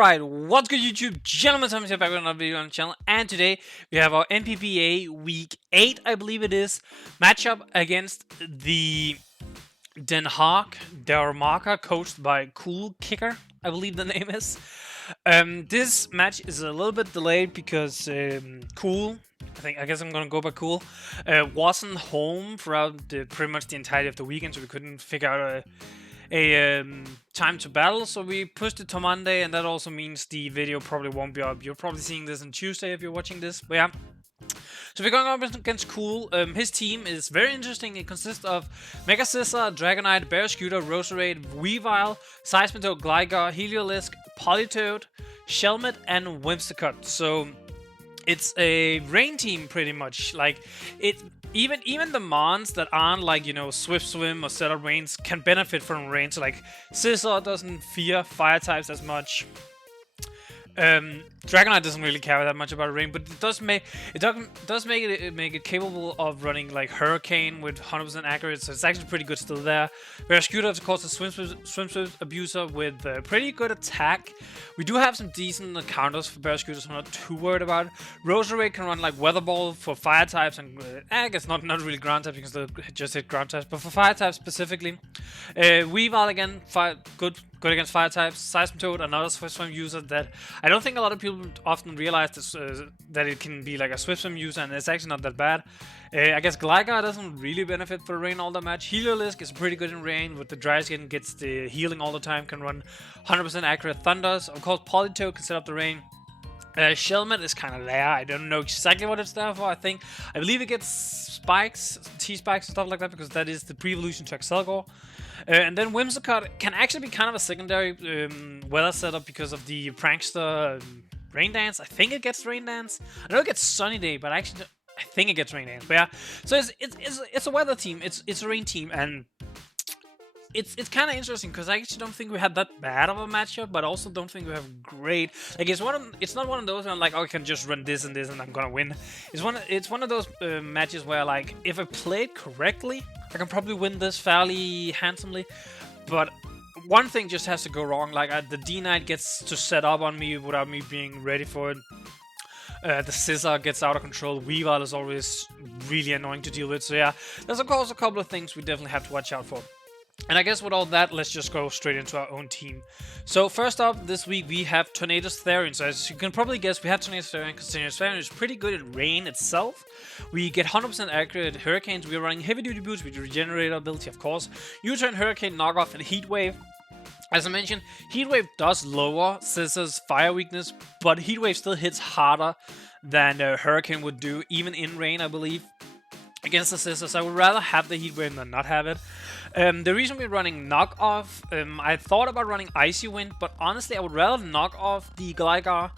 Alright, what's good YouTube? Gentlemen, I'm here back with another video on the channel, and today we have our NPBA Week 8, I believe it is, matchup against the Den Haag Darumaka, coached by Coole Kikker, I believe the name is. This match is a little bit delayed because Coole, I guess I'm gonna go by Coole, wasn't home throughout pretty much the entirety of the weekend, so we couldn't figure out a time to battle, so we pushed it to Monday, and that also means the video probably won't be up. You're probably seeing this on Tuesday if you're watching this, but yeah. So we're going up against Coole. His team is very interesting. It consists of Mega Scissor, Dragonite, Bear Scooter, Roserade, Weavile, Seismitoad, Gligar, Heliolisk, Politoed, Shelmet, and Whimsicott. So it's a rain team pretty much. Like it. Even the mons that aren't like, you know, Swift Swim or Setup Rains can benefit from rain. So like Scissor doesn't fear fire types as much. Dragonite doesn't really care that much about rain, but it does make it capable of running like Hurricane with 100% accurate, so it's actually pretty good still there. Bear Scooter, of course, a swim abuser with pretty good attack. We do have some decent counters for Bear Scooter, so I'm not too worried about it. Roserade can run like Weather Ball for fire types, and I guess not really ground types because they just hit ground types, but for fire types specifically. Weavile again, good against fire types. Seismitoad, another Swift Swim user that I don't think a lot of people often realize this, that it can be like a Swift Swim user, and it's actually not that bad. I guess Gligar doesn't really benefit for rain all that much. Heliolisk is pretty good in rain with the dry skin, gets the healing all the time, can run 100% accurate Thunders. Of course, Politoed can set up the rain. Shelmet is kind of there. I don't know exactly what it's there for. I believe it gets spikes, T-spikes and stuff like that, because that is the pre-evolution to Excelgor. And then Whimsicott can actually be kind of a secondary weather setup because of the Prankster Rain Dance. I think it gets Rain Dance. I know it gets Sunny Day, but I think it gets Rain Dance. But yeah, so it's a weather team. It's a rain team, and it's kind of interesting because I actually don't think we had that bad of a matchup, but I also don't think we have great. Like it's not one of those where I'm like, oh, I can just run this and this and I'm gonna win. It's one of those matches where like if I played correctly, I can probably win this fairly handsomely. But one thing just has to go wrong. Like the D-Knight gets to set up on me without me being ready for it. The Scissor gets out of control. Weavile is always really annoying to deal with. So yeah, there's of course a couple of things we definitely have to watch out for. And I guess with all that, let's just go straight into our own team. So first up this week, we have Tornadus Therian. So as you can probably guess, we have Tornadus Therian because Tornadus Therian is pretty good at rain itself. We get 100% accurate Hurricanes. We're running Heavy Duty Boots with Regenerator ability, of course. U-Turn, Hurricane, Knockoff, and Heat Wave. As I mentioned, Heat Wave does lower Scissor's fire weakness, but Heat Wave still hits harder than Hurricane would do, even in rain, I believe, against the Scissors. I would rather have the Heat Wave than not have it. The reason we're running Knock Off, I thought about running Icy Wind, but honestly I would rather knock off the Gligar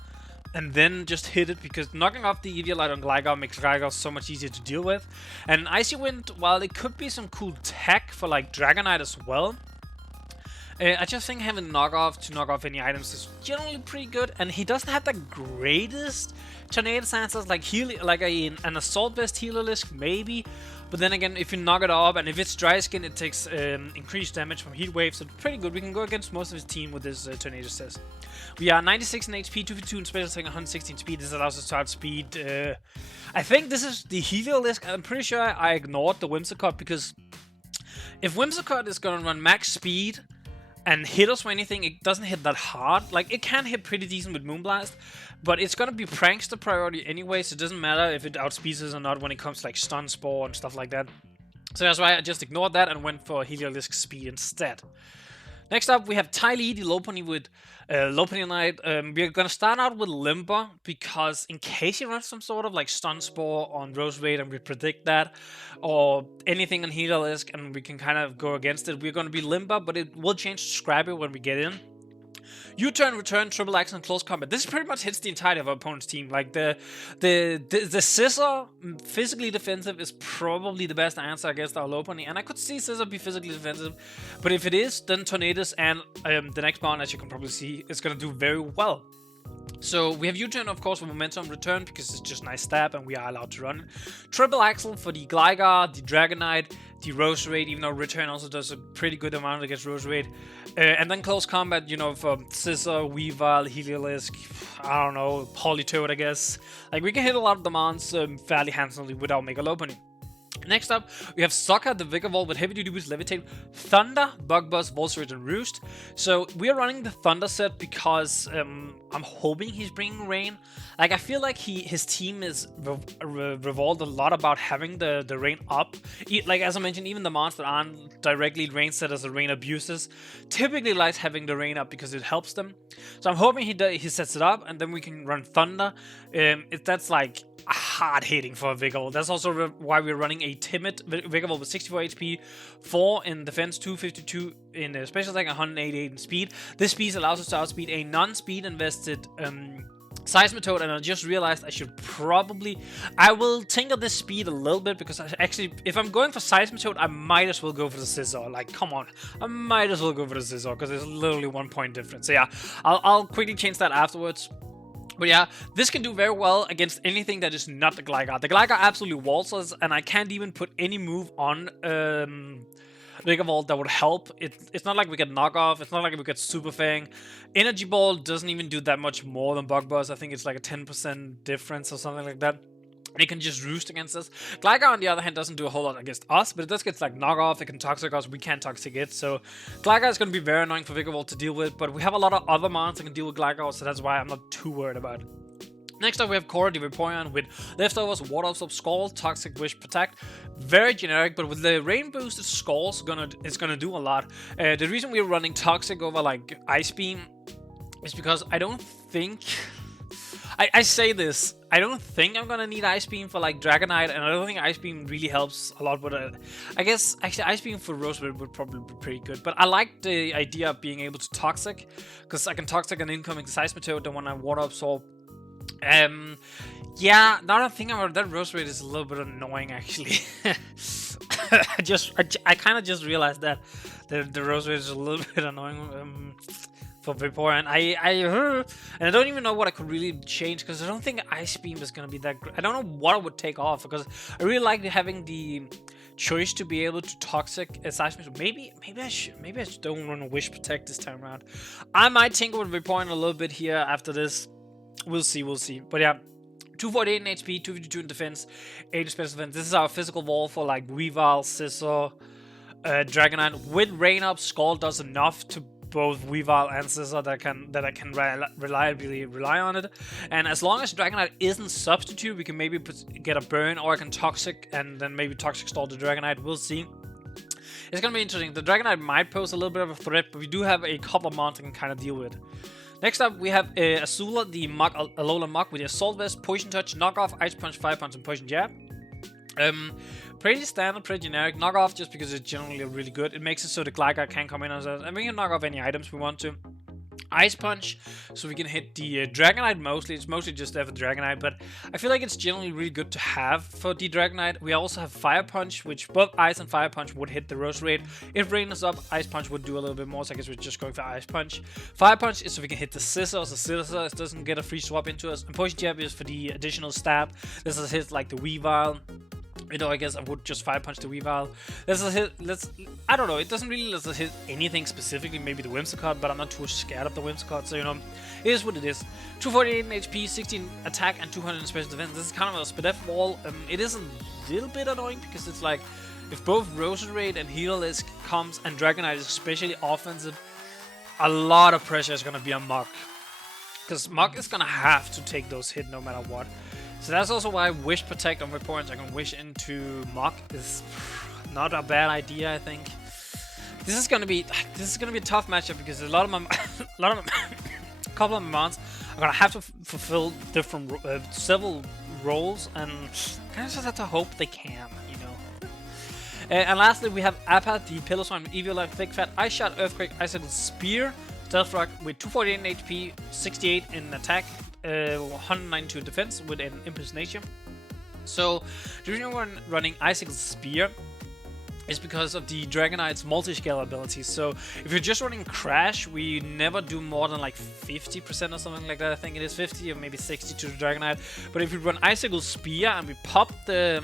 and then just hit it, because knocking off the Eviolite on Gligar makes Gligar so much easier to deal with. And Icy Wind, while it could be some cool tech for like Dragonite as well, I just think having knock off to knock off any items is generally pretty good, and he doesn't have the greatest tornado answers like an Assault Vest Heliolisk maybe, but then again, if you knock it off and if it's dry skin, it takes increased damage from Heat Wave, so pretty good. We can go against most of his team with this Tornado Says. We are 96 in HP, 252 in special attack, 116 speed. This allows us to outspeed. I think this is the Heliolisk. I'm pretty sure I ignored the Whimsicott, because if Whimsicott is gonna run max speed and hit us for anything, it doesn't hit that hard. Like, it can hit pretty decent with Moonblast, but it's gonna be Prankster priority anyway, so it doesn't matter if it outspeeds us or not when it comes to like Stun Spore and stuff like that. So that's why I just ignored that and went for Heliolisk speed instead. Next up, we have Tylee, the Lopunny with Lopunny. We're gonna start out with Limber, because in case he runs some sort of like Stun Spore on Roserade and we predict that, or anything on Heliolisk and we can kind of go against it, we're gonna be Limber, but it will change to Scrabble when we get in. U-turn, return, triple axe, and close combat. This pretty much hits the entirety of our opponent's team. Like the Scissor physically defensive is probably the best answer against our Lopunny, and I could see Scissor be physically defensive, but if it is, then Tornadus and the next bound, as you can probably see, is gonna do very well. So we have U-turn, of course, for momentum return, because it's just nice stab and we are allowed to run. Triple Axle for the Gligar, the Dragonite, the Rose Raid, even though Return also does a pretty good amount against Rose Raid. And then Close Combat, you know, from Scissor, Weavile, Heliolisk, I don't know, Polytoad, I guess. Like, we can hit a lot of the mons fairly handsomely without Mega Lopunny. Next up, we have Sokka, the Vigavolt with Heavy Duty Boost, Levitate, Thunder, Bug Buzz, Volsurge, and Roost. So we are running the Thunder set because I'm hoping he's bringing Rain. Like, I feel like his team is revolved a lot about having the Rain up. Like, as I mentioned, even the monsters that aren't directly Rain set as the Rain abusers typically likes having the Rain up because it helps them. So I'm hoping he sets it up, and then we can run Thunder. If that's like hard hitting for a Vigavolt. That's also why we're running a timid Vigavolt with 64 HP, 4 in defense, 252 in special attack, 188 in speed. This speed allows us to outspeed a non-speed invested Seismitoad, and I just realized I will tinker this speed a little bit, because if I'm going for Seismitoad, I might as well go for the Scissor. Like, come on, I might as well go for the Scissor, because there's literally 1 point difference. So yeah, I'll quickly change that afterwards. But yeah, this can do very well against anything that is not the Gligar. The Gligar absolutely waltzes, and I can't even put any move on Vigavolt that would help. It's not like we get Knockoff, it's not like we get Super Fang. Energy Ball doesn't even do that much more than Bug Buzz. I think it's like a 10% difference or something like that. It can just roost against us. Gligar, on the other hand, doesn't do a whole lot against us, but it does get like Knockoff, it can Toxic us, we can't Toxic it, so Gligar is going to be very annoying for Vigavolt to deal with, but we have a lot of other mons that can deal with Gligar, so that's why I'm not too worried about it. Next up, we have Korra the Vaporeon with Leftovers, Water Absorb, Scald, Toxic, Wish, Protect. Very generic, but with the Rain boosted Scald, it's gonna do a lot. The reason we're running Toxic over like Ice Beam is because I don't think... I say this, I don't think I'm gonna need Ice Beam for like Dragonite, and I don't think Ice Beam really helps a lot with it. I guess actually Ice Beam for Rosewood would probably be pretty good, but I like the idea of being able to Toxic, because I can Toxic an incoming Seismitoad, the one I Water Absorb. Yeah, now that I'm thinking about it, that Rose Raid is a little bit annoying actually. I kind of just realized that the Rose Raid is a little bit annoying. For Vaporeon, and I don't even know what I could really change, because I don't think Ice Beam is gonna be that great. I don't know what I would take off, because I really like having the choice to be able to Toxic a Seismitoad. Maybe I don't run a Wish Protect this time around. I might tinker with Vaporeon a little bit here after this. We'll see. But yeah. 248 in HP, 252 in defense, 80 special defense. This is our physical wall for like Weavile, Scissor, Dragonite. With Rain Up, Scald does enough to both Weavile and Scissor that I can reliably rely on it. And as long as Dragonite isn't substitute, we can maybe get a burn, or I can Toxic and then maybe Toxic stall the Dragonite. We'll see. It's gonna be interesting. The Dragonite might pose a little bit of a threat, but we do have a couple of mons I can kind of deal with. Next up, we have Azula, the Alola Muk with the Assault Vest, Poison Touch, Knockoff, Ice Punch, Fire Punch, and Poison Jab. Pretty standard, pretty generic. Knockoff just because it's generally really good. It makes it so the Gligar can come in on us, and we can knock off any items we want to. Ice Punch, so we can hit the Dragonite mostly. It's mostly just there for Dragonite, but I feel like it's generally really good to have for the Dragonite. We also have Fire Punch, which both Ice and Fire Punch would hit the Rose Raid. If Rain is up, Ice Punch would do a little bit more, so I guess we're just going for Ice Punch. Fire Punch is so we can hit the Scissors. The Scissors doesn't get a free swap into us. And Poison Jab is for the additional stab. This is hit like the Weavile. You know, I guess I would just Fire Punch the Weavile. I don't know, it doesn't really let us hit anything specifically, maybe the Whimsicott, but I'm not too scared of the Whimsicott, so you know, it is what it is. 248 in HP, 16 attack, and 200 in special defense. This is kind of a Spadef wall. It is a little bit annoying, because it's like, if both Rose Raid and Heliolisk comes, and Dragonite is especially offensive, a lot of pressure is going to be on Muk. Because Muk is going to have to take those hits no matter what. So that's also why Wish Protect on Vaporeon, so I can Wish into Muk, is not a bad idea, I think. This is gonna be a tough matchup, because a couple of mons are gonna have to fulfill different several roles, and kind of just have to hope they can, you know. And lastly, we have Appa, the Pillow Swine, Eviolite, Thick Fat, Ice Shot, Earthquake, Icicle, Spear, Stealth Rock with 248 in HP, 68 in attack, 192 in defense with an Impersonation. So the reason we're running Icicle Spear is because of the Dragonite's multi-scale abilities. So if you're just running Crash, we never do more than like 50% or something like that. I think it is 50 or maybe 60 to the Dragonite. But if we run Icicle Spear and we pop the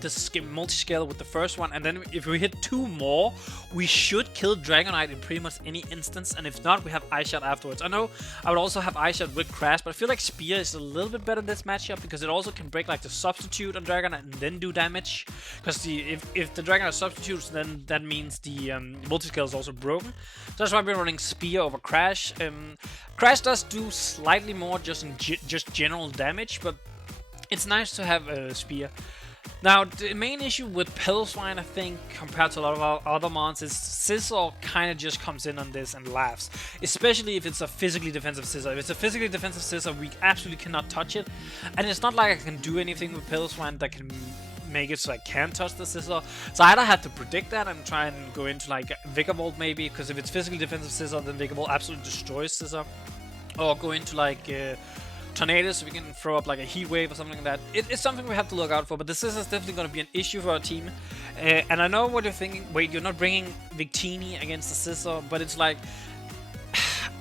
the multi-scale with the first one, and then if we hit 2 more, we should kill Dragonite in pretty much any instance, and if not, we have Ice Shot afterwards. I know I would also have Ice Shot with Crash, but I feel like Spear is a little bit better in this matchup, because it also can break like the substitute on Dragonite and then do damage, because if the Dragonite substitutes, then that means the multi-scale is also broken. So that's why we're running Spear over Crash. Crash does do slightly more just in just general damage, but it's nice to have a Spear. Now, the main issue with Pilswine, I think, compared to a lot of our other mons, is Scizor kind of just comes in on this and laughs. Especially if it's a physically defensive Scizor. If it's a physically defensive Scizor, we absolutely cannot touch it. And it's not like I can do anything with Pilswine that can make it so I can touch the Scizor. So I either have to predict that and try and go into like Vigavolt maybe, because if it's physically defensive Scizor, then Vigavolt absolutely destroys Scizor. Or go into like Tornado, so we can throw up like a Heat Wave or something like that. It's something we have to look out for, but the Scizor is definitely going to be an issue for our team. And I know what you're thinking, wait, you're not bringing Victini against the Scizor, but it's like,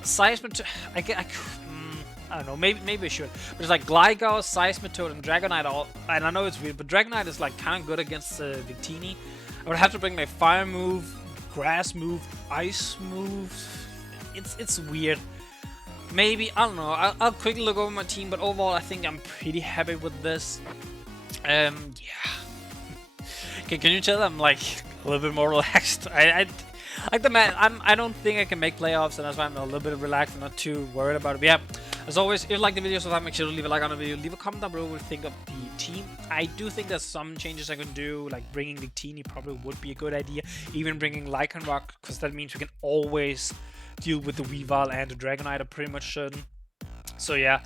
Seismitoad, I don't know, maybe I should. But it's like Gligar, Seismitoad, and Dragonite and I know it's weird, but Dragonite is like kind of good against Victini. I would have to bring like Fire move, Grass move, Ice move. It's weird. Maybe, I don't know, I'll quickly look over my team, but overall I think I'm pretty happy with this. Yeah. Can you tell I'm like a little bit more relaxed? I like the man, I don't think I can make playoffs, and that's why I'm a little bit relaxed and not too worried about it. But yeah, as always, if you like the video so far, make sure to leave a like on the video, leave a comment down below what you think of the team. I do think there's some changes I can do, like bringing Victini probably would be a good idea, even bringing Lycanroc, because that means we can always deal with the Weavile and the Dragonite, are pretty much certain. So yeah,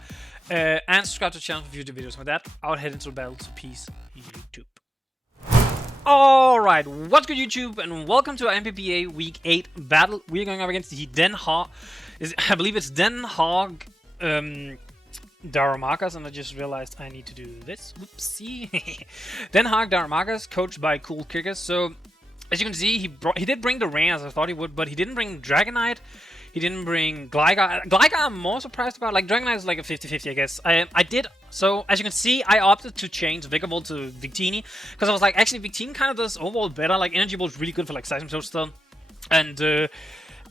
and subscribe to the channel for future videos. With that, I'll head into the battle. So peace, YouTube. Alright, what's good YouTube, and welcome to our NPBA Week 8 battle. We're going up against the Den Haag, I believe it's Den Haag Darumakas, and I just realized I need to do this. Whoopsie. Den Haag Darumakas, coached by Coole Kikker. So as you can see, he did bring the rain as I thought he would, but he didn't bring Dragonite. He didn't bring Gligar. Gligar I'm more surprised about. Like, Dragonite is like a 50-50, I guess. I did. So, as you can see, I opted to change Vigavolt to Victini, because I was like, actually, Victini kind of does overall better. Like, Energy Ball is really good for, like, Seismitoad still. And,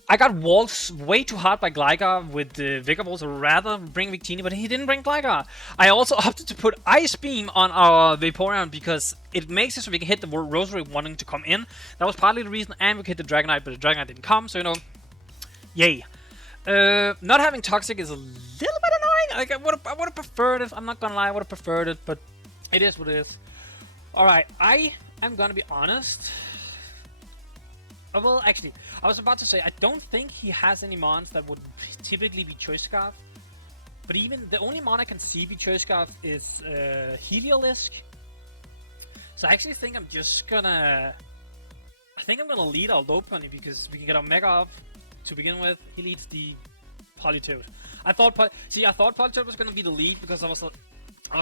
I got walled way too hard by Gligar with Vigavolt, so rather bring Victini, but he didn't bring Gligar. I also opted to put Ice Beam on our Vaporeon because it makes it so we can hit the Rosary wanting to come in. That was partly the reason, and we could hit the Dragonite, but the Dragonite didn't come, so, you know, yay. Not having Toxic is a little bit annoying. Like, I would have preferred it. I'm not gonna lie, I would have preferred it, but it is what it is. Alright, I am gonna be honest. Well, actually, I was about to say, I don't think he has any mons that would typically be Choice Scarf. But even, the only mon I can see be Choice Scarf is Heliolisk. So I actually think I'm just gonna... I think I'm gonna lead our Lopunny, because we can get our Mega up to begin with. He leads the Politoed. I thought Politoed was gonna be the lead, because I was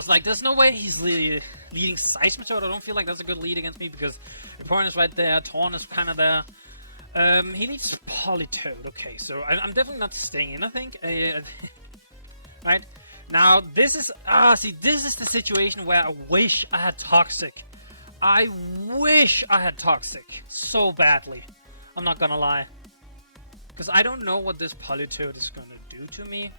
like, there's no way he's leading Seismitoad. I don't feel like that's a good lead against me, because Vaporeon is right there, Torn is kind of there. He needs Politoed. Okay, so I'm definitely not staying in, I think. Right? Now, this is... see, this is the situation where I wish I had Toxic. I wish I had Toxic so badly. I'm not gonna lie. Because I don't know what this Politoed is gonna do to me.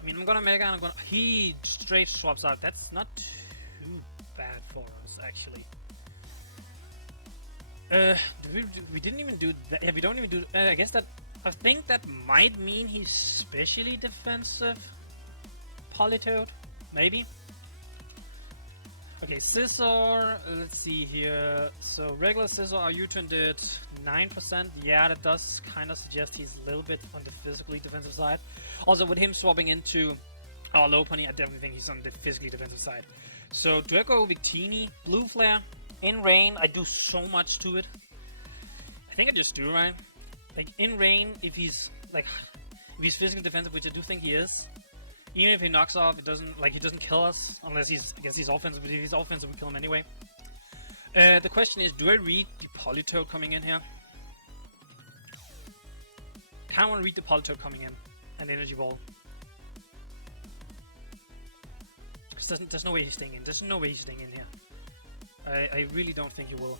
I mean, I'm gonna Mega and I'm gonna... He straight swaps out. That's not too bad for us, actually. We didn't even do that. Yeah, we don't even do... I guess that... I think that might mean he's specially defensive. Politoed? Maybe? Okay, Scizor, let's see here. So, regular Scizor, our U-turn did 9%. Yeah, that does kind of suggest he's a little bit on the physically defensive side. Also, with him swapping into our Lopunny, I definitely think he's on the physically defensive side. So, do I go Victini, Blue Flare, in Rain? I do so much to it. I think I just do, right? Like, in Rain, if he's physically defensive, which I do think he is, even if he knocks off, it doesn't, like, he doesn't kill us, unless he's, I guess he's offensive, but if he's offensive, we kill him anyway. The question is, do I read the Politoed coming in here? Kinda wanna read the Politoed coming in, and Energy Ball. Because there's no way he's staying in. There's no way he's staying in here. I really don't think he will.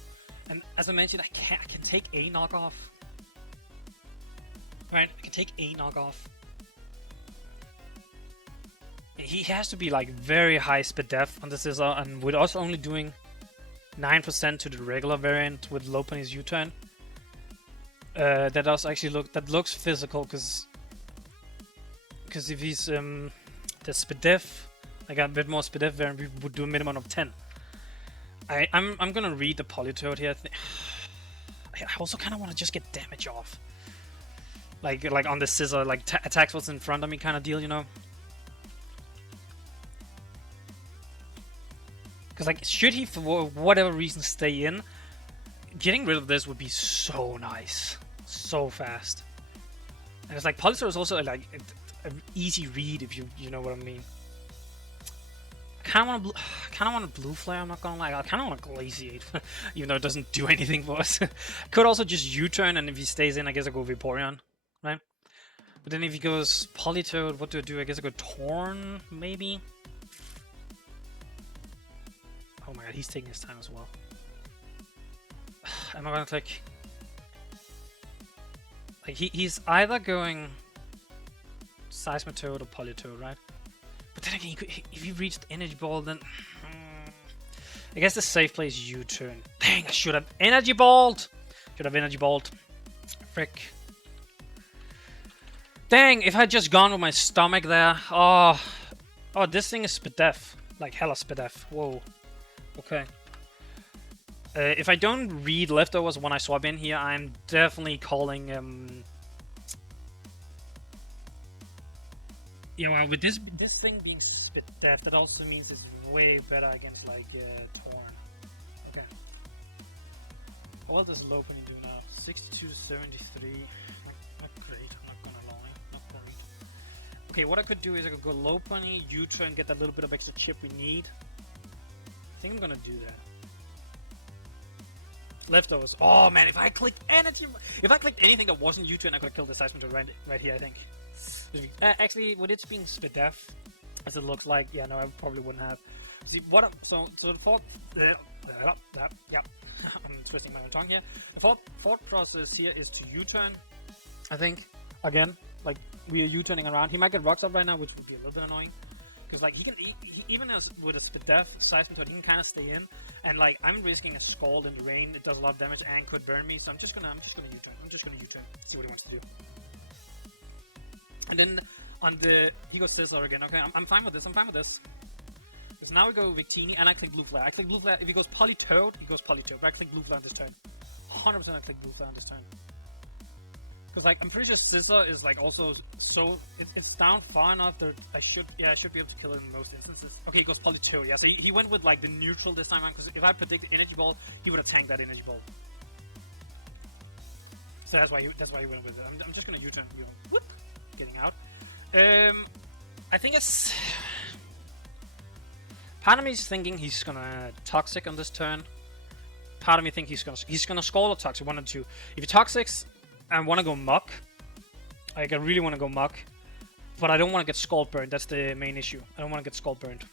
And as I mentioned, I can take a knockoff. Right, I can take a knockoff. He has to be like very high speed def on the scissor, and with us only doing 9% to the regular variant with low pony's U-turn. That does actually looks physical, because if he's the speed def, like a bit more speed def variant, we would do a minimum of 10. I'm gonna read the Politoad here. I also kind of want to just get damage off, like on the scissor, like attacks what's in front of me kind of deal, you know. Because like, should he for whatever reason stay in, getting rid of this would be so nice, so fast. And it's like Politoad is also like an easy read, if you know what I mean. I kind of want a blue flare. I'm not gonna lie. I kind of want to glaciate, even though it doesn't do anything for us. Could also just U-turn, and if he stays in, I guess I go Vaporeon, right? But then if he goes Politoad, what do? I guess I go Torn, maybe. Oh my god, he's taking his time as well. Am I gonna click? Like he's either going Seismitoad or Politoad, right? But then again, if he reached Energy Ball, then I guess the safe play is U-turn. Dang, I should have Energy Balled. Should have Energy Balled. Frick. Dang, if I had just gone with my stomach there. Oh, this thing is speed def, like hella speed def. Whoa. Okay. If I don't read leftovers when I swap in here, I'm definitely calling yeah, well, with this thing being spit def, that also means it's way better against like Torn. Okay. What does Lopunny do now? 62 to 73. Not great. I'm not gonna lie. Not great. Okay, what I could do is I could go Lopunny, U-turn, get that little bit of extra chip we need. I think I'm gonna do that. Leftovers. Oh man, if I clicked anything that wasn't U-turn, I could have killed the Seismitoad right here, I think. Actually, with it being split def, as it looks like, yeah, no, I probably wouldn't have. See what? So the thought. Yeah, I'm twisting my own tongue here. The thought process here is to U-turn. I think again, like we are U-turning around. He might get rocks up right now, which would be a little bit annoying. Because like he even as with a split def Seismitoad, he can kind of stay in, and like I'm risking a Scald in the rain. It does a lot of damage and could burn me, so I'm just gonna U-turn. I'm just gonna U-turn. See what he wants to do. And then on the he goes Scissor again. Okay, I'm fine with this. I'm fine with this. Because now we go Victini, and I click Blue Flare. I click Blue Flare. If he goes Politoad, he goes Politoad. But I click Blue Flare on this turn. 100% I click Blue Flare on this turn. Because like I'm pretty sure Scissor is like also so it's down far enough that I should be able to kill it in most instances. Okay, he goes Politoad. Yeah, so he went with like the neutral this time around. Because if I predicted Energy Ball, he would have tanked that Energy Ball. So that's why he went with it. I'm just gonna U-turn. Whoop, getting out. I think it's. Part of me is thinking he's gonna Toxic on this turn. Part of me think he's gonna Scald or Toxic, one or two. If he Toxics, I want to go Muck. Like I really want to go Muck, but I don't want to get Scald burned. That's the main issue. I don't want to get Scald burned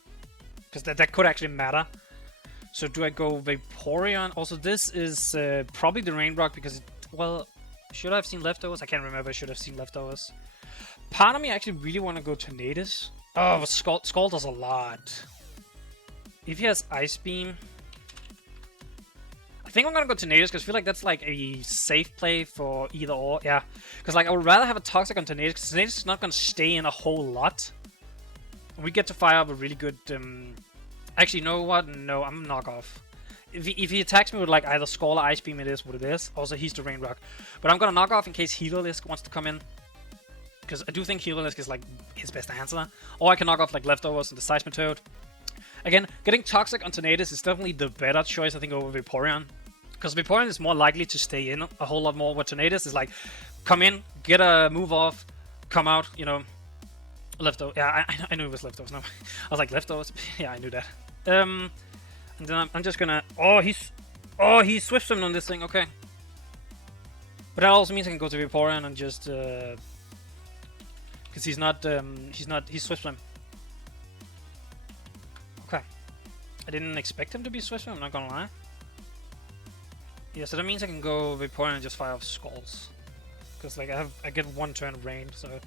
because that could actually matter. So do I go Vaporeon? Also, this is probably the Rain Rock because well, should I have seen Leftovers? I can't remember. I should have seen Leftovers. Part of me actually really want to go Tornadus. Oh, but Scald does a lot. If he has Ice Beam, I think I'm gonna go Tornadus because I feel like that's like a safe play for either or. Yeah, because like I would rather have a Toxic on Tornadus because Tornadus is not gonna stay in a whole lot. We get to fire up a really good. Actually, you know what? No, I'm knockoff. If he attacks me with like either Scald or Ice Beam, it is what it is. Also, he's the Rain Rock, but I'm gonna knock off in case Healerlisk wants to come in. Because I do think Healerlisk is like his best answer. Or I can knock off like Leftovers and the Seismitoad. Again, getting Toxic on Tornadus is definitely the better choice, I think, over Vaporeon. Because Vaporeon is more likely to stay in a whole lot more, where Tornadus is like, come in, get a move off, come out, you know. Leftovers. Yeah, I knew it was Leftovers. No, I was like, Leftovers? Yeah, I knew that. And then I'm just gonna... Oh, he Swift Swim on this thing, okay. But that also means I can go to Vaporeon and just... Because he's Swift Swim. didn't expect him to be Swiss, I'm not gonna lie. Yeah, so that means I can go Vaporeon and just fire off Skulls. Because like I get 1 turn of rain, so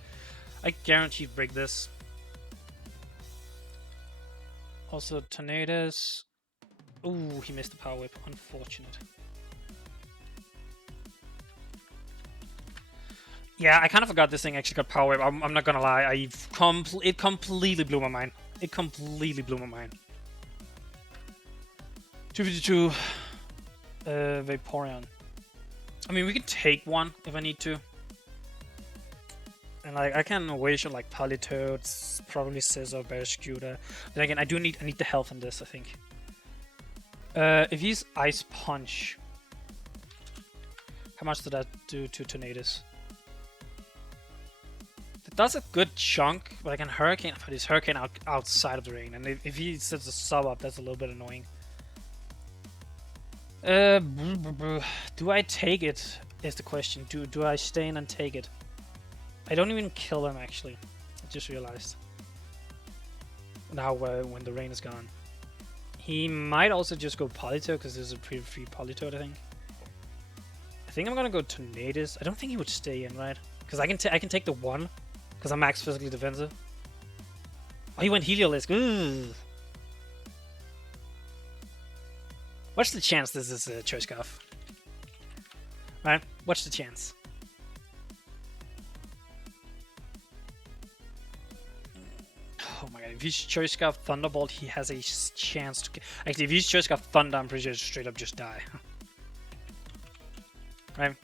I guaranteed break this. Also Tornadus. Ooh, he missed the Power Whip. Unfortunate. Yeah, I kind of forgot this thing actually got Power Whip. I'm not gonna lie. It completely blew my mind. It completely blew my mind. 252 Vaporeon. I mean, we can take one if I need to. And like I can wish like Politoed, probably Scissor, Barraskewda. But again, I need the health on this, I think. If he's Ice Punch, how much did that do to Tornadus? It does a good chunk, but I can Hurricane. But he's Hurricane outside of the rain, and if he sets a sub up, that's a little bit annoying. Do I take it? Is the question. Do I stay in and take it? I don't even kill him actually. I just realized. Now when the rain is gone. He might also just go Politoed because there's a pretty free Politoed, I think. I think I'm gonna go Tornadus. I don't think he would stay in, right? Because I can take the 1 because I'm max physically defensive. Oh, he went Heliolisk. Ugh. What's the chance this is a Choice Scarf? Right? What's the chance? Oh my god, if he's Choice Scarf Thunderbolt, he has a chance to... Actually, if he's Choice Scarf Thunder, I'm pretty sure straight up just die. Right?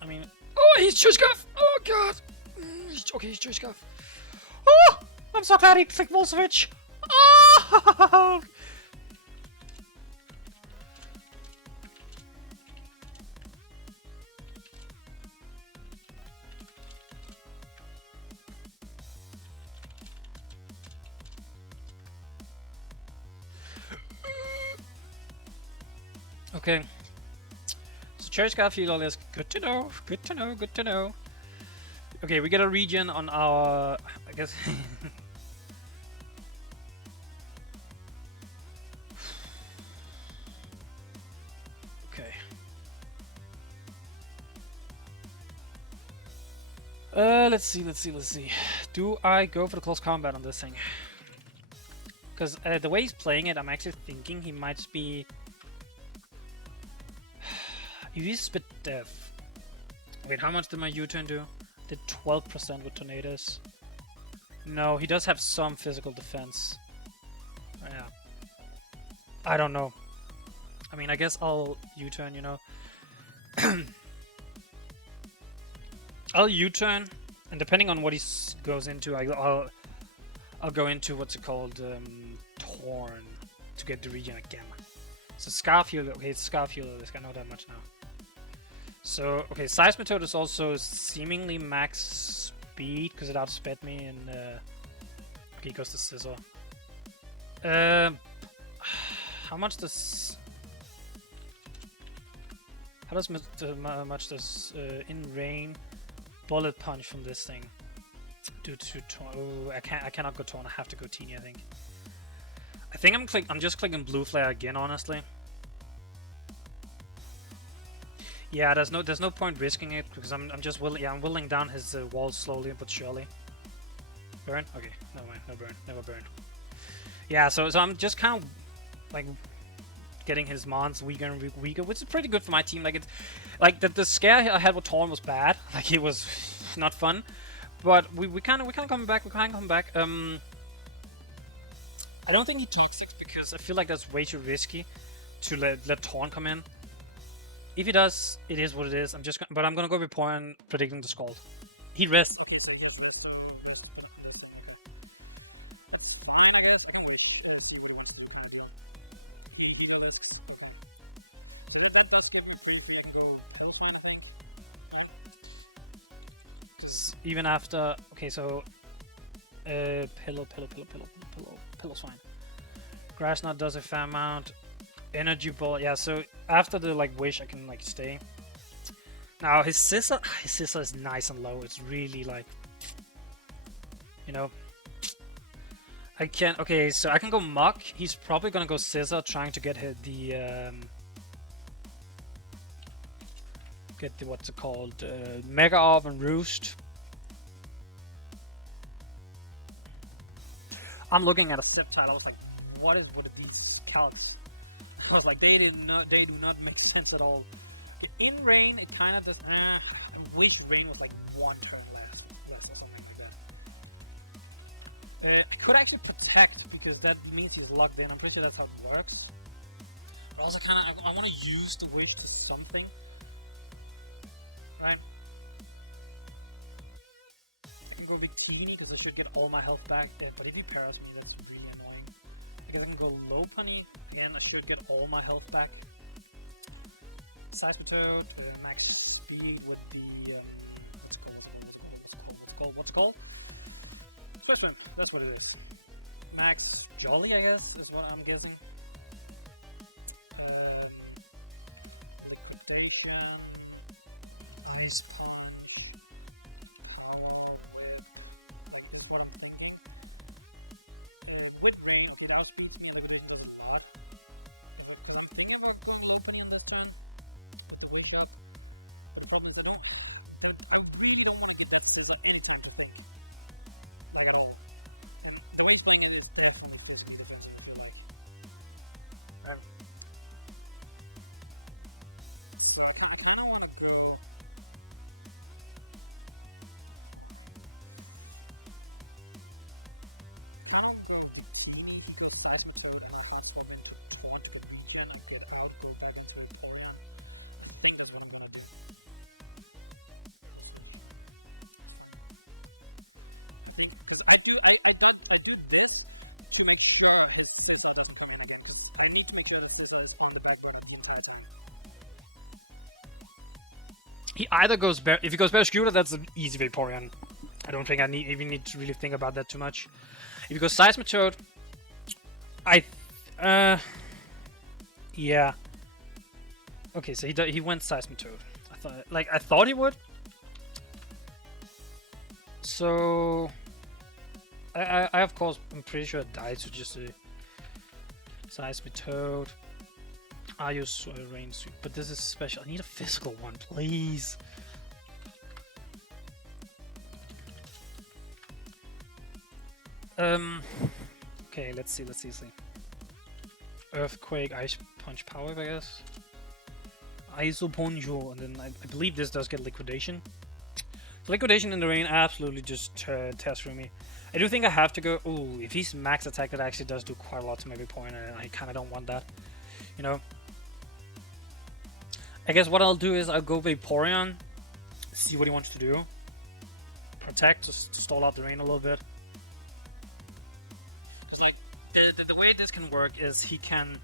I mean... Oh, he's Choice Scarf! Oh god! Okay, he's Choice Scarf. Oh! I'm so glad he clicked Wall Switch! Oh! Okay. So Choice Scarf Heal is good to know, good to know, good to know. Okay, we get a regen on our... I guess... okay. Let's see. Do I go for the close combat on this thing? Because the way he's playing it, I'm actually thinking he might be... If he's Spit Death... Wait, how much did my U-turn do? Did 12% with Tornadus. No, he does have some physical defense. Yeah. I don't know. I mean, I guess I'll U-turn, you know. I'll U-turn, and depending on what he goes into, I'll go into what's it called, Torn, to get the regen again. So Scarf Heal, okay, it's Scarf Heal, I know that much now. So, okay, Seismitoad is also seemingly max speed, because it outsped me, and, okay, he goes to Scissor. How much does... How much does In Rain Bullet Punch from this thing do to Torn? Oh, I cannot go Torn, I have to go Teeny, I think. I'm just clicking Blue Flare again, honestly. Yeah, there's no point risking it because I'm just willing down his walls slowly but surely. Burn? Okay, never mind, no burn, never burn. Yeah, so I'm just kind of like getting his mons weaker and weaker, which is pretty good for my team. Like it's like the scare I had with Torn was bad, like it was not fun, but we kind of coming back. I don't think he takes it because I feel like that's way too risky to let Torn come in. If he does, it is what it is. I'm gonna go Vaporeon predicting the Scald. He rests. Even after, okay, so Pillow's fine. Grass Knot does a fair amount. Energy Ball, yeah, so after the like wish I can like stay. Now his scissor is nice and low. It's really like, you know, I can. Okay, so I can go Muck. He's probably gonna go Scissor, trying to get the what's it called, Mega Orb and Roost. I'm looking at a Sceptile. I was like, what are these cards? I was like, they do not make sense at all. In Rain, it kind of does. I wish Rain was like one turn less or something like that. I could actually protect because that means he's locked in. I'm pretty sure that's how it works. But also, I want to use the wish to something, right? I can go Victini because I should get all my health back. But if he parries me, that's really annoying. Because I can go Lopunny again. I should get all my health back. Seismitoad, max speed with the what's it called? Swift Swim, that's what it is. Max Jolly, I guess, is what I'm guessing. Nice punish. Like this is what I'm thinking. With Rain, without shooting a little bit a lot. I'm thinking like going opening this time. Shot. The problem is I really don't want to do that to anything like at all. And the way playing it is dead is really good. So I don't want to go. I don't go to TV because it's also so and I'm not going to watch the weekend and get out or back and forth for that. I do this to make sure it's Scissor that's going to get. I need to make sure that Scissor is on the back burner the entire time. He either goes if he goes Barraskewda, that's an easy Vaporeon. I don't think I even need to really think about that too much. If he goes Seismitoad, yeah. Okay, so he went Seismitoad. I thought he would. So I of course I'm pretty sure it died to just a Seismitoad. I use Rain Sweep, but this is special. I need a physical one, please. Okay, let's see. Earthquake, Ice Punch, Power, I guess. Isoponjo, and then I believe this does get Liquidation. Liquidation in the rain absolutely just tears through me. I do think I have to go. Ooh, if he's max attack, that actually does do quite a lot to my Vaporeon, and I kind of don't want that. You know. I guess what I'll do is I'll go Vaporeon, see what he wants to do. Protect, just to stall out the rain a little bit. Just like the way this can work is he can.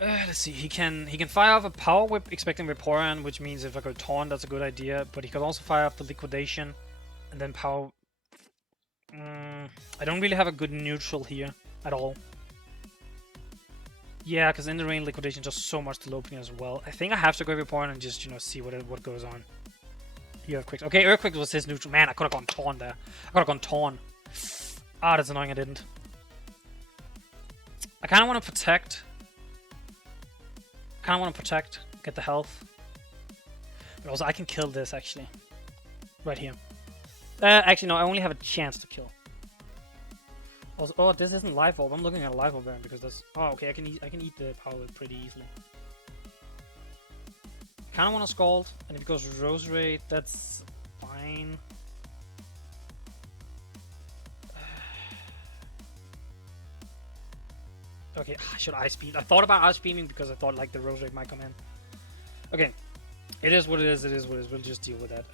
Let's see. He can fire off a Power Whip, expecting Vaporeon, which means if I go Taunt, that's a good idea. But he could also fire off the Liquidation, and then Power. I don't really have a good neutral here at all. Yeah, because in the rain, Liquidation does so much to Lopunny as well. I think I have to go Vaporeon and just see what goes on. Earthquake. Okay, Earthquake was his neutral. Man, I could have gone Taunt there. I could have gone Taunt. Ah, that's annoying. I didn't. I kind of want to protect. Get the health. But also, I can kill this, actually. Right here. Actually, no, I only have a chance to kill. Also, oh, this isn't Life Orb. I'm looking at a Life Orb variant because that's... Oh, okay, I can eat the Power Whip pretty easily. Kinda want to Scald, and if it goes Roserade, that's fine. Okay, should Ice Beam? I thought about Ice Beaming because I thought like the Roserade might come in. Okay, it is what it is. It is what it is. We'll just deal with that.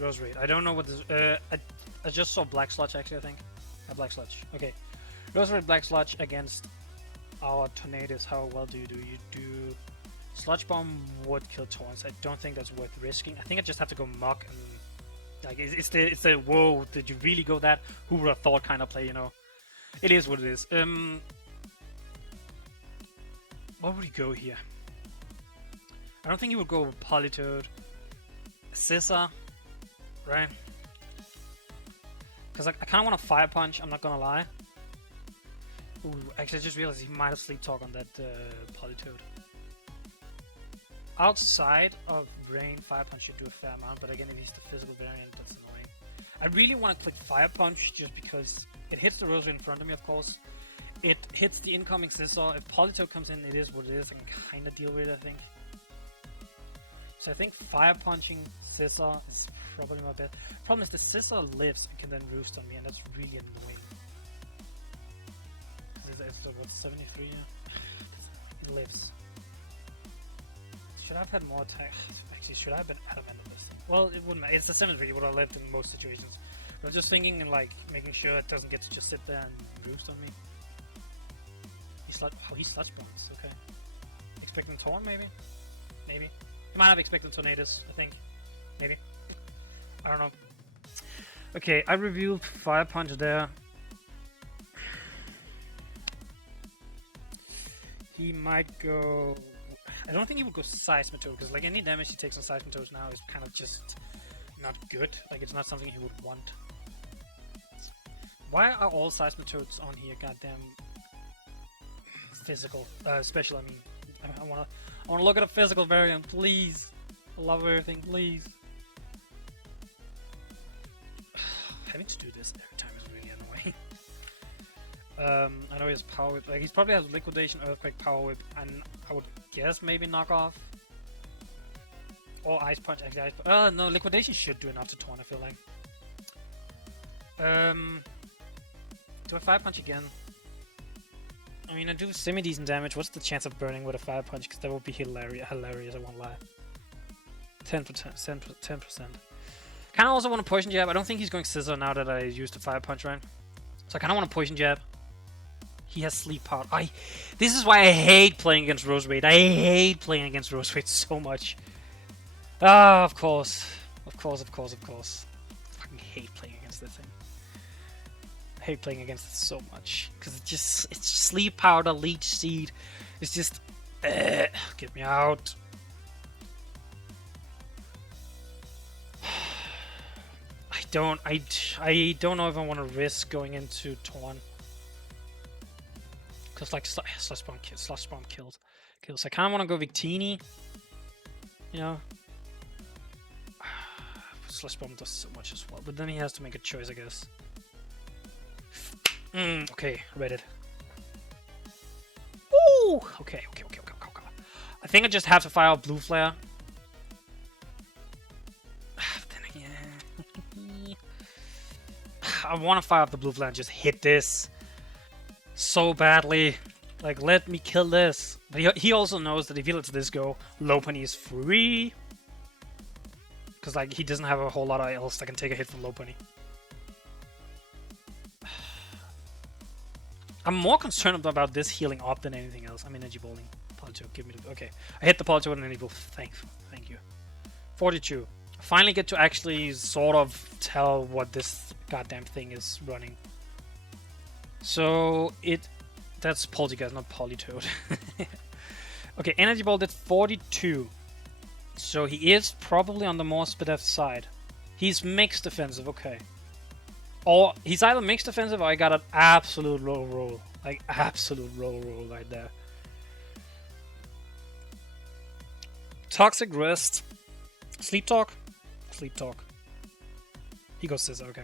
Roserade. I don't know what this. I just saw Black Sludge actually. I think. Black Sludge. Okay, Roserade Black Sludge against our Tornadus. How well do you do? You do. Sludge Bomb would kill Taunts. I don't think that's worth risking. I think I just have to go Muck and like it's the whoa. Did you really go that? Who would have thought kind of play? You know, it is what it is. What would he go here? I don't think he would go with Politoed. Scissor, right? Because I kind of want to Fire Punch, I'm not gonna lie. Ooh, actually I just realized he might have Sleep Talk on that Politoed. Outside of Rain, Fire Punch should do a fair amount, but again, if he's the physical variant, that's annoying. I really want to click Fire Punch just because it hits the Rosary in front of me, of course. It hits the incoming Scizor. If Politoed comes in, it is what it is. I can kind of deal with it, I think. So I think Fire Punching Scizor is probably my best. Problem is the Scizor lives and can then roost on me, and that's really annoying. It's what, 73? Yeah? It lives. Should I have had more attack? Actually, should I have been adamant of this? Well, it wouldn't matter. It's a symmetry. It would have lived in most situations. But I'm just thinking and like making sure it doesn't get to just sit there and roost on me. He's Sludge Bombs. Okay. Expecting Torn, maybe? Maybe. He might have expected Tornadus, I think. Maybe. I don't know. Okay, I revealed Fire Punch there. He might go... I don't think he would go Seismitoad, because like any damage he takes on Seismitoad now is kind of just not good. Like it's not something he would want. Why are all Seismitoads on here goddamn physical? Special, I mean. I wanna look at a physical variant, please. I love everything, please. Having to do this every time is really annoying. I know he has Power Whip. Like, he probably has Liquidation, Earthquake, Power Whip, and I would guess maybe Knock Off. Or Ice Punch. Actually, Ice Punch. No, Liquidation should do enough to Torn, I feel like. Do I Fire Punch again? I mean, I do semi-decent damage. What's the chance of burning with a Fire Punch? Because that would be hilarious, I won't lie. 10%. 10%. Kind of also want to Poison Jab. I don't think he's going Scissor now that I used the Fire Punch, right? So I kind of want to Poison Jab. He has Sleep Powder. This is why I hate playing against Roserade. I hate playing against Roserade so much. Ah, of course. Of course. I fucking hate playing against this thing. I hate playing against it so much. Because it's Sleep Powder, Leech Seed. It's just... get me out. I don't know if I want to risk going into Torn. Because like Slush Bomb kills. I kind of want to go Victini. You know. Slush Bomb does so much as well, but then he has to make a choice, I guess. Okay, read it. Ooh! Okay. I think I just have to fire out Blue Flare. Then again... I want to fire up the Blue Flare and just hit this so badly. Like, let me kill this. But he also knows that if he lets this go, Lopunny is free. Because, like, he doesn't have a whole lot of else that can take a hit from Lopunny. I'm more concerned about this healing up than anything else. I'm Energy Bowling. Politoed, give me the... Okay. I hit the Politoed and Energy Bowl. Thank you. 42. I finally get to actually sort of tell what this goddamn thing is running. So, that's Poltergeist, not Politoed. Okay, Energy Ball did 42. So he is probably on the more Spadef side. He's mixed defensive, okay. Or he's either mixed defensive or I got an absolute roll. Like, absolute roll right there. Toxic Rest. Sleep Talk. He goes Scissor, okay.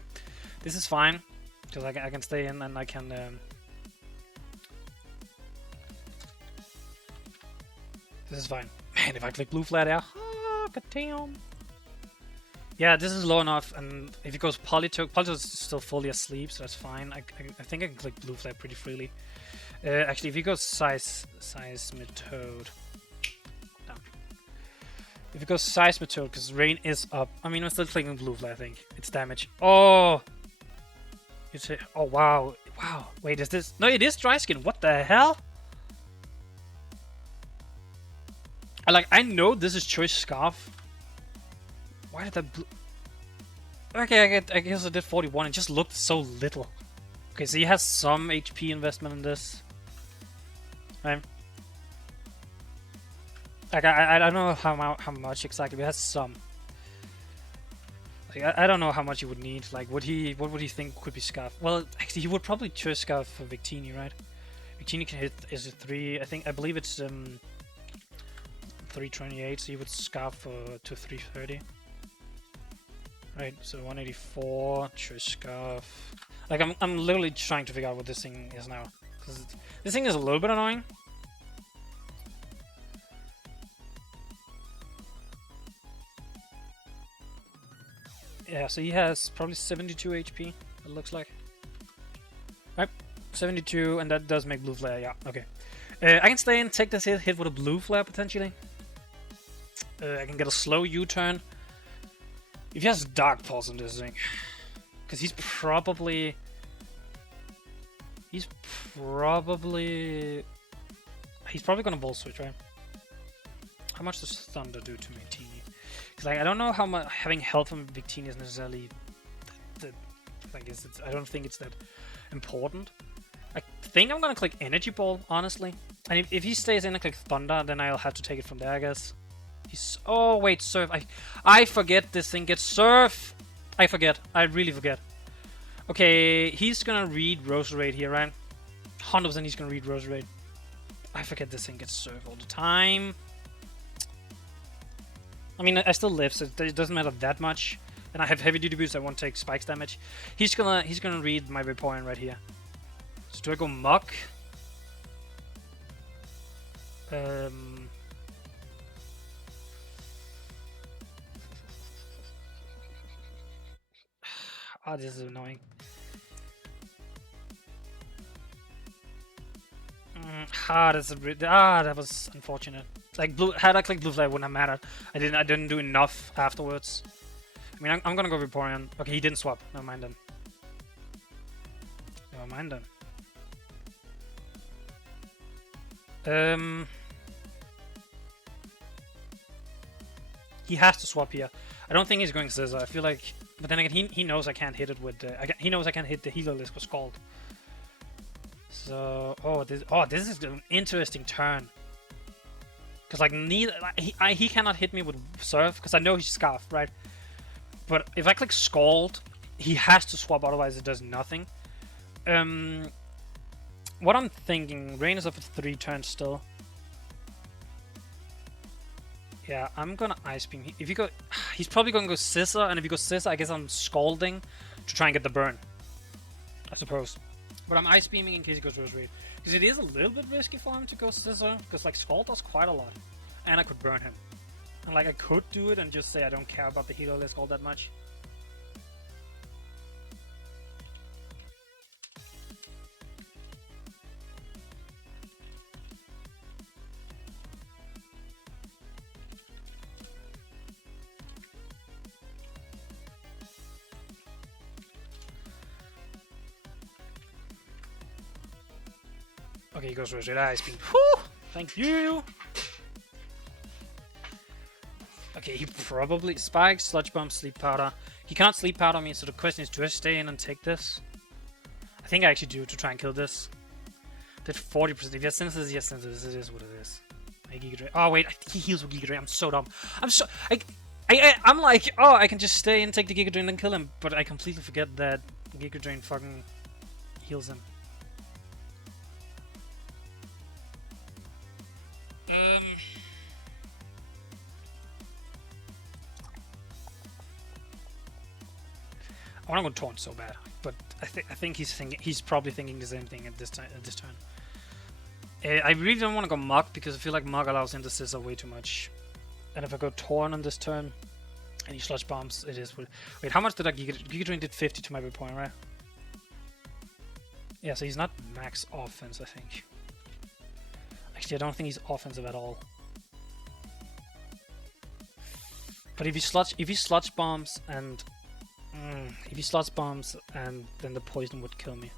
This is fine. Because I can stay in and I can... This is fine. Man, if I click Blue Flare there... Oh, goddamn. Yeah, this is low enough, and if it goes Politoed is still fully asleep, so that's fine. I think I can click Blue Flare pretty freely. Actually, if he goes Seismitoad... Down. If it goes Seismitoad, because Rain is up... I mean, I'm still clicking Blue Flare, I think. It's damage. Oh! You say... Oh, wow. Wow. Wait, is this... No, it is Dry Skin. What the hell? I know this is Choice Scarf. Why did that... Okay, I guess I did 41. It just looked so little. Okay, so he has some HP investment in this. Right? Like, I don't know how much exactly, but it has some. Like, I don't know how much he would need. Like, what would he think could be Scarf? Well, actually, he would probably choose Scarf for Victini, right? Victini can hit is a 3. I believe it's 328, so he would Scarf for to 330. Right, so 184, choose Scarf. Like, I'm literally trying to figure out what this thing is now. Because this thing is a little bit annoying. Yeah, so he has probably 72 HP, it looks like. Right, 72, and that does make blue flare, yeah, okay. I can stay and take this hit with a blue flare, potentially. I can get a slow U-turn. If he has Dark Pulse on this thing. Because he's probably gonna Volt Switch, right? How much does Thunder do to Victini? Because like, I don't know how much having health from Victini is necessarily I don't think it's that important. I think I'm gonna click Energy Ball, honestly. And if he stays in and click Thunder, then I'll have to take it from there, I guess. Oh wait, Surf. I forget this thing gets Surf. I forget. I really forget. Okay, he's gonna read Roserade here, right? 100% he's gonna read Roserade. I forget this thing gets Surf all the time. I mean, I still live, so it doesn't matter that much. And I have heavy duty boots. I won't take spikes damage. He's gonna read my Vaporeon right here. So do I go Muck? Ah, this is annoying. That was unfortunate. Like had I clicked blue flare, it wouldn't have mattered. I didn't do enough afterwards. I mean, I'm gonna go Vaporeon. Okay, he didn't swap. Never mind then. He has to swap here. I don't think he's going Scissor. I feel like, but then again, he knows I can't hit it with. He knows I can't hit the healer list with Scald. So this is an interesting turn. Cause like neither he cannot hit me with Surf because I know he's Scarf, right? But if I click Scald, he has to swap, otherwise it does nothing. What I'm thinking, Rain is up for 3 turns still. Yeah, I'm gonna Ice Beam. If you go, he's probably gonna go Scissor, and if you go Scissor, I guess I'm Scalding to try and get the burn. I suppose. But I'm Ice Beaming in case he goes Roserade. Because it is a little bit risky for him to go Scissor, because like Scald does quite a lot. And I could burn him. And like I could do it and just say I don't care about the healer list all that much. Okay, he goes Roserade Ice Beam. Whew! Thank you! Okay, he probably spikes, Sludge Bomb, Sleep Powder. He cannot Sleep Powder me, so the question is, do I stay in and take this? I think I actually do to try and kill this. Did 40%. If he has Synthesis, he has Synthesis. It is what it is. Giga Drain. Oh wait, he heals with Giga Drain. I'm so dumb. I'm like, oh, I can just stay and take the Giga Drain and kill him, but I completely forget that Giga Drain fucking heals him. I want to go Taunt so bad, but I think he's probably thinking the same thing at this turn. I really don't want to go Mug because I feel like Mug allows him to Scissor way too much. And if I go Torn on this turn and he Sludge Bombs, it is. Wait, how much did I Giga Drain? Did 50 to my Vaporeon, right? Yeah, so he's not max offense, I think. Actually, I don't think he's offensive at all. But if he Sludge Bombs and if he Sludge Bombs and then the poison would kill me.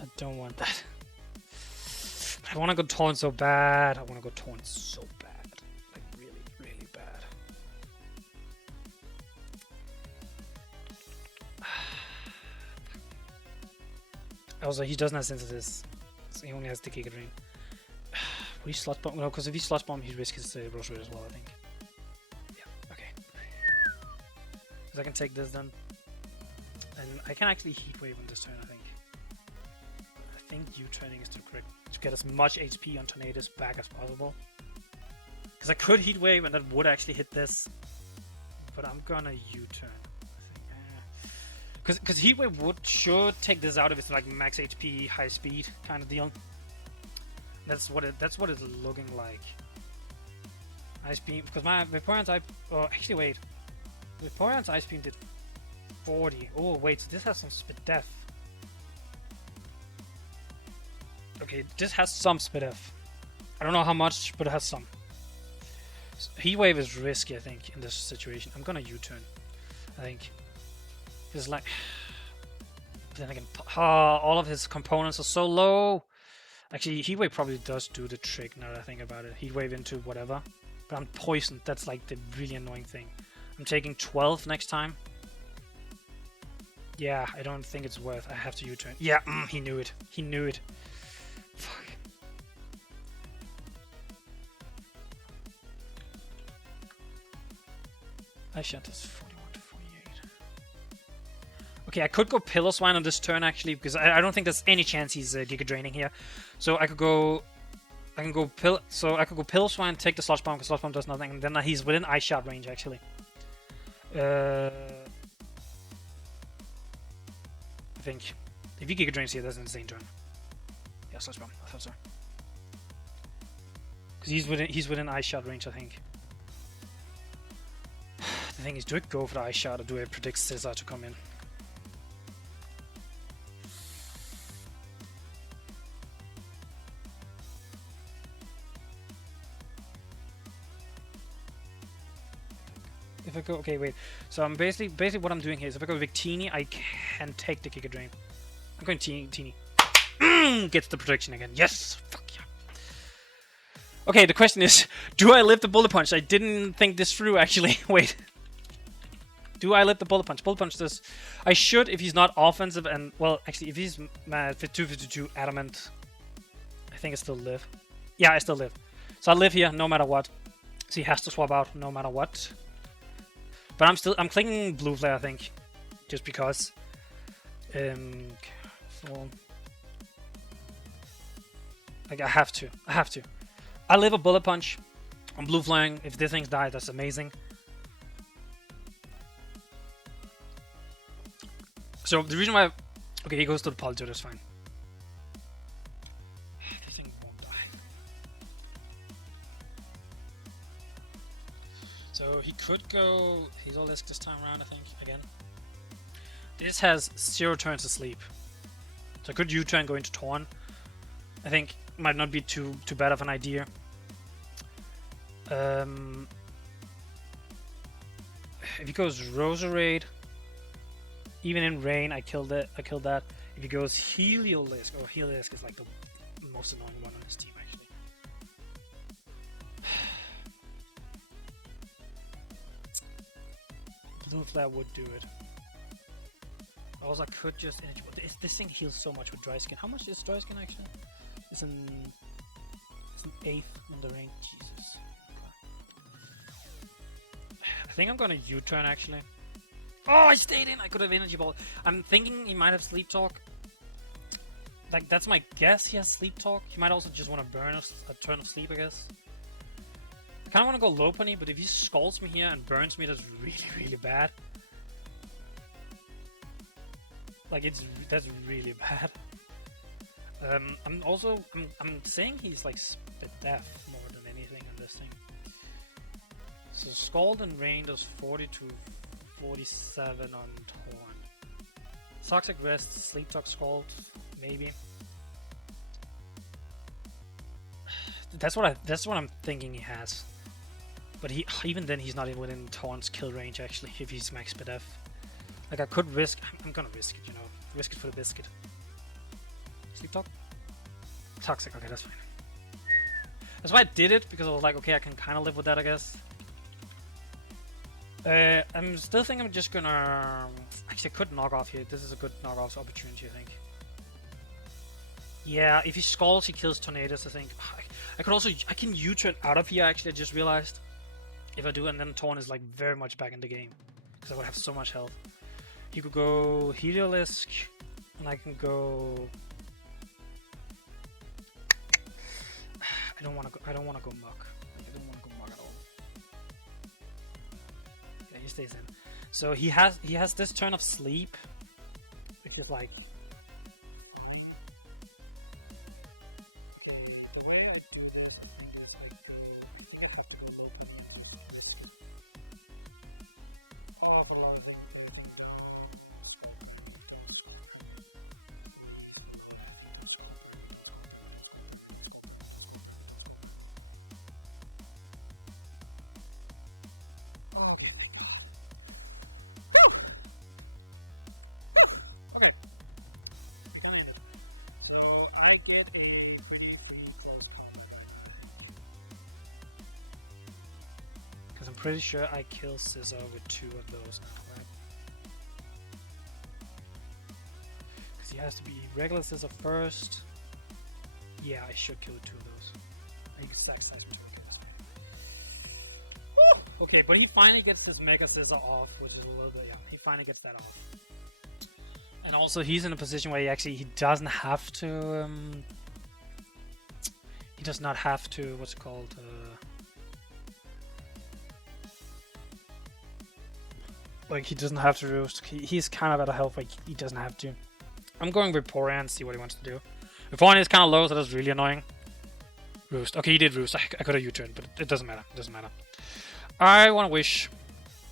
I don't want that. But I want to go Taunt so bad. I want to go Taunt so bad. Like really, really bad. Also, he doesn't have Synthesis. So he only has the Giga Drain. Will he Sludge Bomb? No, because if he Sludge Bomb, he risks his Roserade as well, I think. Yeah, okay. Because I can take this then. And I can actually heat wave on this turn, I think. I think U-turning is too quick to get as much HP on Tornadus back as possible. Because I could heat wave and that would actually hit this. But I'm gonna U-turn. Because heat wave should take this out if it's like max HP, high speed kind of deal. That's what it's looking like. Ice beam, because my Vaporeon's actually wait. Vaporeon's ice beam did 40. Oh wait, so this has some spit def. Okay, this has some spit def. I don't know how much, but it has some. So heat wave is risky, I think, in this situation. I'm gonna U-turn, I think. It's like, but then again, all of his components are so low. Actually, heat wave probably does do the trick now that I think about it. Heat wave into whatever. But I'm poisoned. That's like the really annoying thing. I'm taking 12 next time. Yeah, I don't think it's worth. I have to U-turn. Yeah, he knew it. He knew it. Fuck. I shot this 41 to 48. Okay, I could go Pillow Swine on this turn actually, because I don't think there's any chance he's Giga Draining here. So I could go. I can go Pillow Swine, take the Sludge Bomb, because Sludge Bomb does nothing, and then he's within Ice Shot range actually. I think if he Giga Drains here, that's an insane turn. Yeah, Sludge Bomb. I thought so. Because he's within Ice Shot range, I think. The thing is, do I go for the Ice Shot or do I predict Scizor to come in? If I go, okay, wait. So I'm basically what I'm doing here is if I go Victini, I can take the Giga Drain. I'm going Teeny. Gets the protection again. Yes! Fuck yeah. Okay, the question is, do I live the Bullet Punch? I didn't think this through, actually. Wait. Do I live the Bullet Punch? Bullet Punch does... I should if he's not offensive and... Well, actually, if he's 52 Adamant, I think I still live. Yeah, I still live. So I live here no matter what. So he has to swap out no matter what. But I'm clicking Blue Flare, I think. Just because. So... Like, I have to. I live a Bullet Punch. I'm Blue Flying. If these things die, that's amazing. So, the reason why... Okay, he goes to the Polito, that's fine. This thing won't die. So, he could go Hazellisk this time around, I think, again. This has 0 turns to sleep. So, I could U-turn go into Torn. I think might not be too bad of an idea. If he goes Roserade, even in rain, I killed that. If he goes Heliolisk, Heliolisk is like the most annoying one on his team actually. Blue Flare would do it. Also, I could just energy. This thing heals so much with Dry Skin. How much is Dry Skin actually? It's an 8th on the range. Jesus. I think I'm gonna U-turn actually. Oh, I stayed in. I could have Energy Ball. I'm thinking he might have Sleep Talk. Like that's my guess. He has Sleep Talk. He might also just want to burn a turn of sleep, I guess. I kind of want to go Lopunny, but if he scalds me here and burns me, that's really bad. Like that's really bad. I'm saying he's like spit deaf more than anything on this thing. So Scald and Rain does 40 to 47 on Torn. Toxic Rest, Sleep Talk, Scald, maybe. That's what I'm thinking he has. But even then he's not even within Torn's kill range actually if he's max spit def. Like I could risk. I'm gonna risk it, you know. Risk it for the biscuit. Sleep Talk? Toxic, okay, that's fine. That's why I did it, because I was like, okay, I can kind of live with that, I guess. I'm still thinking I'm just gonna... Actually, I could knock off here. This is a good knock-off opportunity, I think. Yeah, if he scalds, he kills Tornadus, I think. I can U-turn out of here, actually, I just realized. If I do, and then Torn is like very much back in the game. because I would have so much health. He could go Heliolisk, and I can go. I don't want to go. I don't want to go Muck. I don't want to go Muck at all. Yeah, he stays in. So he has this turn of sleep, which is like. Okay, the way I do this is I think I have to go. Oh, but a lot of things. Okay. So I get a pretty close because I'm pretty sure I kill Scissor with 2 of those now, right? Because he has to be regular Scissor first. Yeah, I should kill 2 of those. I can stack size with 2 of those. Woo! Okay, but he finally gets his Mega Scissor off, which is a little bit, yeah, he finally gets that off. And also he's in a position where he doesn't have to, he does not have to, what's it called, like he doesn't have to roost. He's kind of at a health like he doesn't have to. I'm going with Vaporeon and see what he wants to do. Vaporeon is kind of low, so that's really annoying. Roost. Okay, he did roost. I could have U-turned, but it doesn't matter. It doesn't matter. I want to wish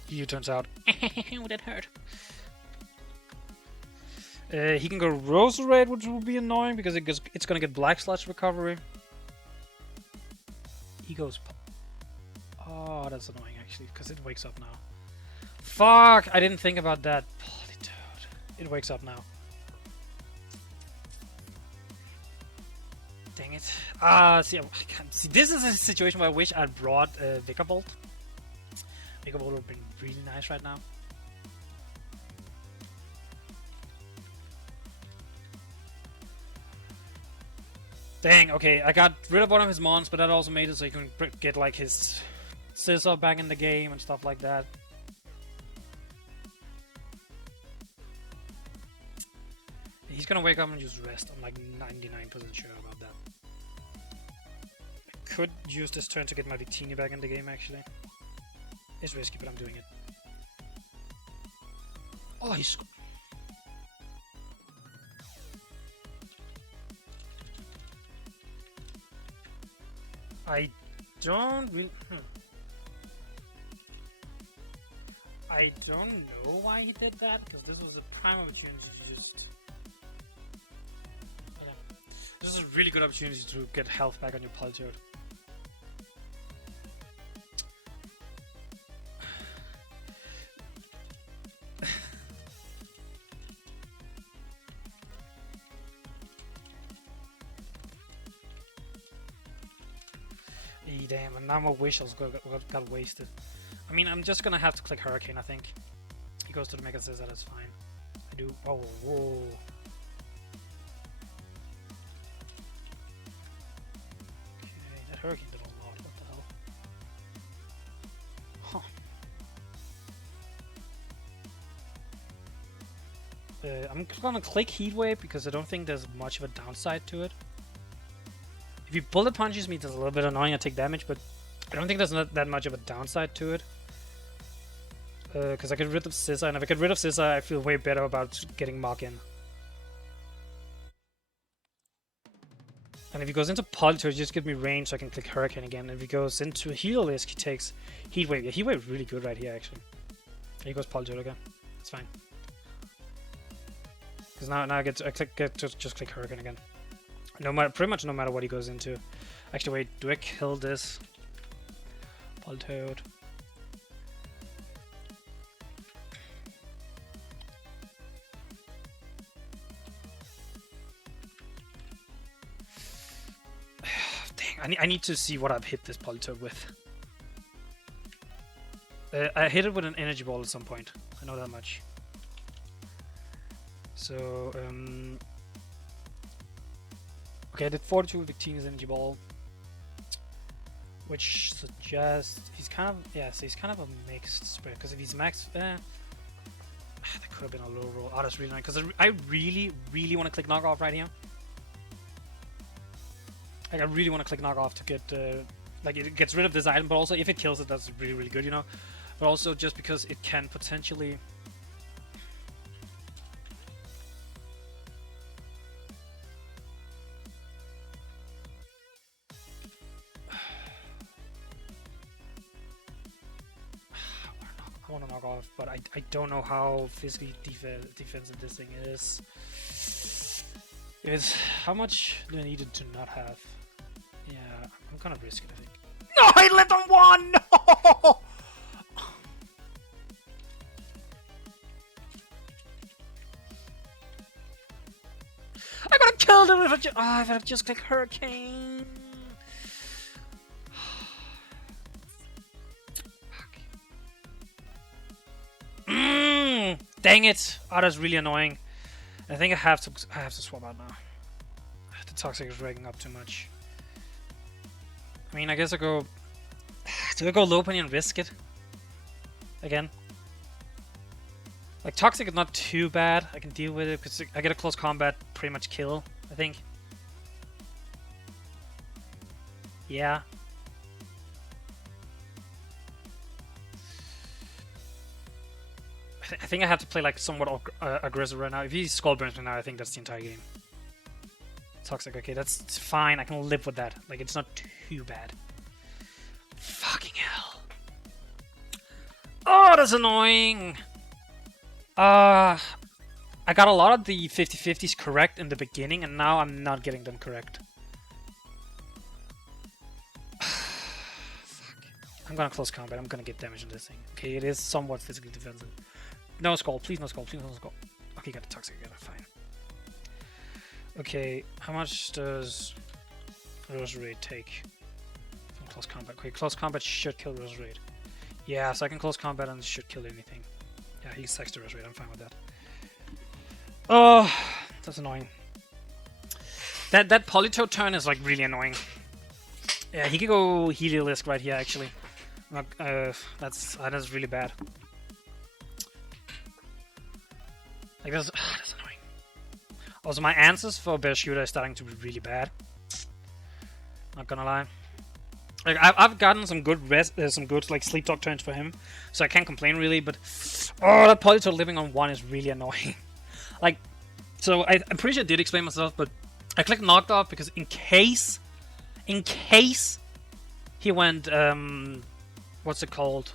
he U-turns out. Would that hurt? He can go Roserade, which will be annoying because it's going to get Black Sludge recovery. He goes... Oh, that's annoying actually, because it wakes up now. Fuck! I didn't think about that. Holy dude. It wakes up now. Dang it. See, I can't see. This is a situation where I wish I'd brought Vikavolt. Vikavolt would have been really nice right now. Dang, okay, I got rid of one of his mons, but that also made it so he can get like his Scissor back in the game and stuff like that. He's gonna wake up and use rest. I'm like 99% sure about that. I could use this turn to get my Victini back in the game actually. It's risky, but I'm doing it. Oh, he's... I don't really... I don't know why he did that, because this was a prime opportunity to just... Okay. This is a really good opportunity to get health back on your Politoed. Damn, and now my wish got wasted. I mean, I'm just gonna have to click Hurricane, I think. He goes to the Mega Scissor, that's fine. I do. Oh, whoa. Okay, that Hurricane did a lot. What the hell? Huh. I'm gonna click Heat Wave because I don't think there's much of a downside to it. If he bullet punches me, it's a little bit annoying. I take damage, but I don't think there's not that much of a downside to it. Because I get rid of Scissor, and if I get rid of Scissor, I feel way better about getting Mach in. And if he goes into Politoed, just give me range so I can click Hurricane again. If he goes into Heliolisk, he takes Heat Wave. Yeah, Heat Wave is really good right here, actually. Here he goes Politoed again. It's fine. Because now I get to just click Hurricane again. Pretty much no matter what he goes into. Actually, wait, do I kill this? Politoed. Dang, I need to see what I've hit this Politoed with. I hit it with an Energy Ball at some point. I know that much. So, okay, I did 42 with Victini's Energy Ball, which suggests he's kind of, yeah, so he's kind of a mixed spread, because if he's max, That could have been a low roll. Oh, that's really nice. Because I really, really want to click knock off right here. Like, I really want to click knock off to get... like, it gets rid of this item, but also if it kills it, that's really, really good, you know? But also just because it can potentially... I want to knock off, but I don't know how physically defensive this thing is. How much do I need it to not have? Yeah, I'm gonna risk it, I think. No, I lived on one! No! I gotta kill them if I just click Hurricane. Dang it! Oh, that's really annoying. I think I have to swap out now. The Toxic is raking up too much. I mean, I guess I go... Do I go low penny and risk it? Again? Like, Toxic is not too bad. I can deal with it because I get a close combat, pretty much kill, I think. Yeah. I think I have to play like somewhat aggressive right now. If he skull burns me now, I think that's the entire game. Toxic, okay, that's fine. I can live with that. Like, it's not too bad. Fucking hell. Oh, that's annoying. I got a lot of the 50-50s correct in the beginning, and now I'm not getting them correct. Fuck. I'm gonna close combat. I'm gonna get damage on this thing. Okay, it is somewhat physically defensive. No skull, please no skull, please no skull. Okay, got the Toxic again, fine. Okay, how much does Rose Raid take from close combat? Okay, close combat should kill Rose Raid. Yeah, so I can close combat and should kill anything. Yeah, he sacks the Rose Raid, I'm fine with that. Oh, that's annoying. That Politoad turn is like really annoying. Yeah, he could go Heliolisk right here actually. That's really bad. Like that's annoying. Also, my answers for Bear Shooter are starting to be really bad. Not gonna lie. Like I've gotten some good like sleep talk turns for him, so I can't complain really. But oh, that Politoad living on 1 is really annoying. Like, so I'm pretty sure I did explain myself, but I clicked knocked off because in case he went what's it called?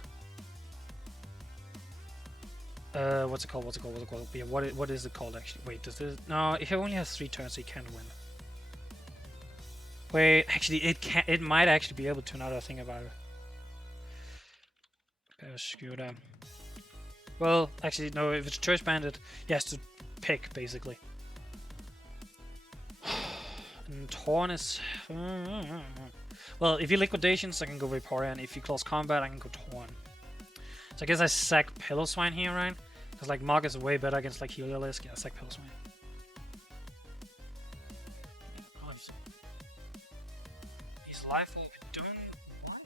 What's it called? Yeah, what is it called actually? Wait, does this... No, he only has 3 turns, so he can't win. Wait, actually, it might actually be able to, now that I think about it. Scooter. Well, actually, no, if it's Choice Bandit, he has to pick, basically. And Torn is... Well, if you Liquidations, I can go Vaporeon. If you Close Combat, I can go Torn. So I guess I sack Pillow-Swine here, right? Because like Mog is way better against like Heliolisk. Yeah, I sack Pillow-Swine. Oh, he's life will be doing what?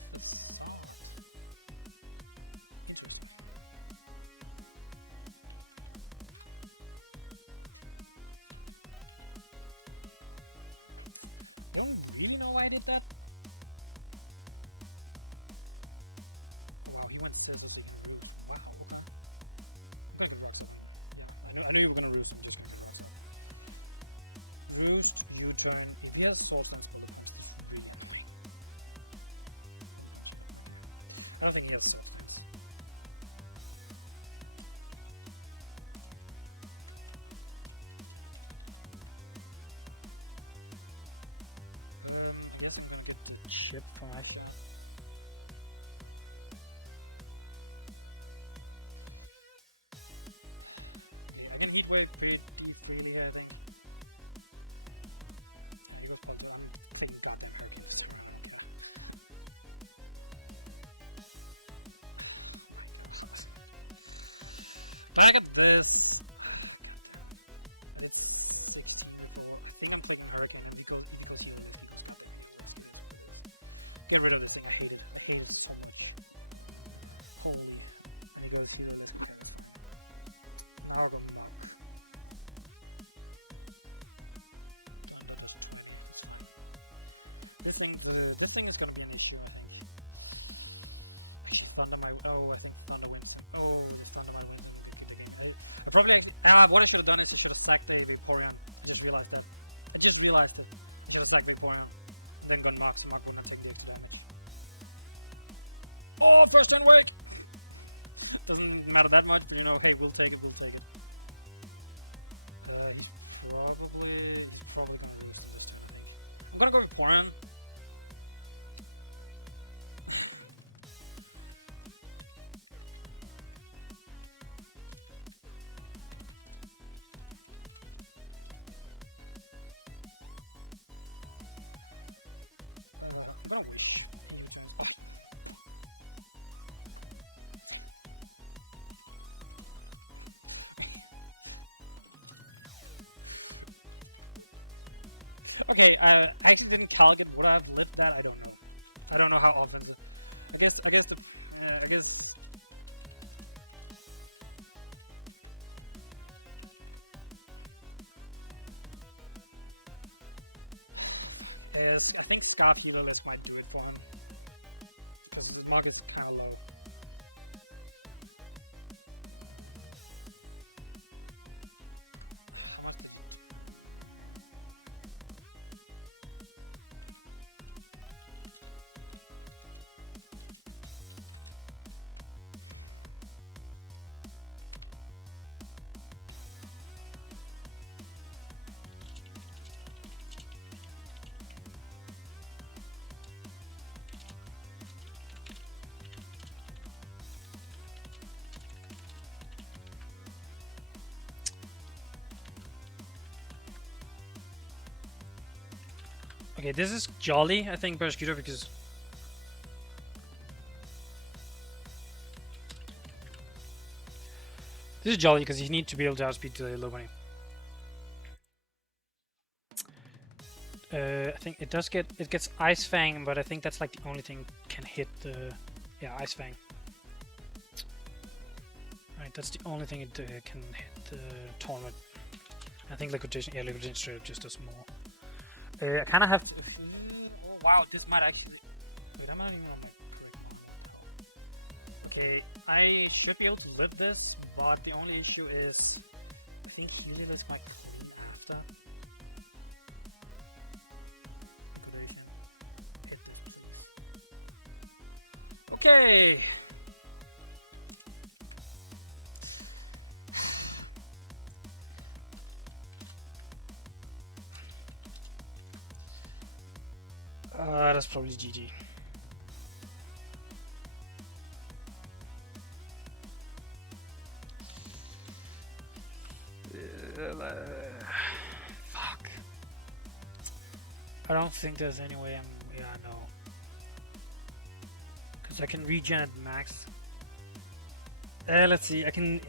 I don't really know why I did that. I knew you were gonna roost. Roost, U-turn, if he has soul comes with it. I don't think he has soul. Yes, I'm gonna get the chip from my field. Wave pretty freely, I think. He looks like I'm taking combat. Target this! It's 60 people. I think I'm taking Hurricane because get rid of this thing. I hate it. I hate it so much. Holy. I'm gonna go see that. this thing is gonna be an issue. Thunder my I think Thunder wins. Thunder my wins. I probably what I should have done is I should have sacked the Vaporeon. I just realized that. I should have sacked Vaporeon. Then gone Mox will not take the damage. Oh, first turn wake! Doesn't matter that much, but hey, we'll take it. Probably. I'm gonna go with Vaporeon. Okay, I actually didn't calculate. Would I have lived that? I don't know. I don't know how often. I guess. I think Scarf Healerless might do it for him. Because the market is kind of low. Okay, this is Jolly, I think, Persecutor, because... This is Jolly, because you need to be able to outspeed the low bunny. I think it does get... It gets Ice Fang, but I think that's like the only thing can hit the... Yeah, Ice Fang. Right, that's the only thing it can hit the tournament. I think Liquidation... Yeah, Liquidation straight up just does more. I kind of have to... Oh, wow, this might actually... Wait, I'm not even on my correct. Okay, I should be able to live this, but the only issue is... I think Helios might clean after. Okay! That's probably GG. Fuck. I don't think there's any way I'm... Yeah, no. Because I can regen at max. Let's see, I can...